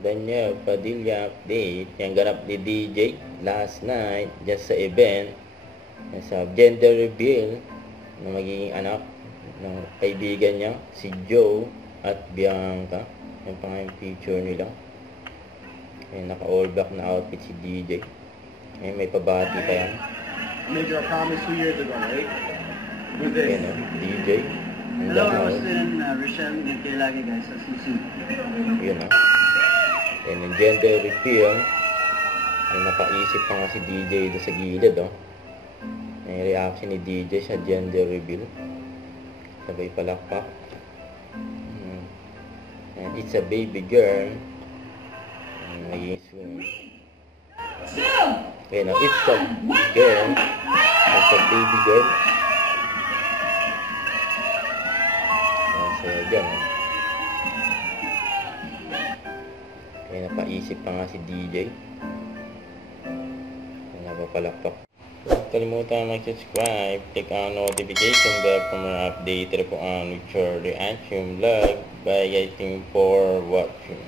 Daniel Padilla update. Yung ganap ni DJ last night dyan sa event. Sa gender reveal na magiging anak ng kaibigan niya, si Joe at Bianca. Yung pa nga yung picture nila. Ayan, naka-all black na outfit si DJ. Ayan, may pabati pa yan. Made you a promise 2 years ago, right? With this. Ayan, DJ. Hello, Austin, Rochelle, hindi lagi guys sa CC. Yun o. Ayan, yung gender reveal. May napaisip pa nga si DJ doon sa gilid o. May reaction ni DJ sa gender reveal. Sabay palakpak. And it's a baby girl. Naging swim. Ayan o, it's a girl. It's a baby girl. So, dyan. Kaya napaisip pa nga si DJ. Kaya napapalakpak. Kalimutan mag-subscribe. Click ang notification bell para ma-update rin po ang future reaction vlog. Bye guys, thank you for watching.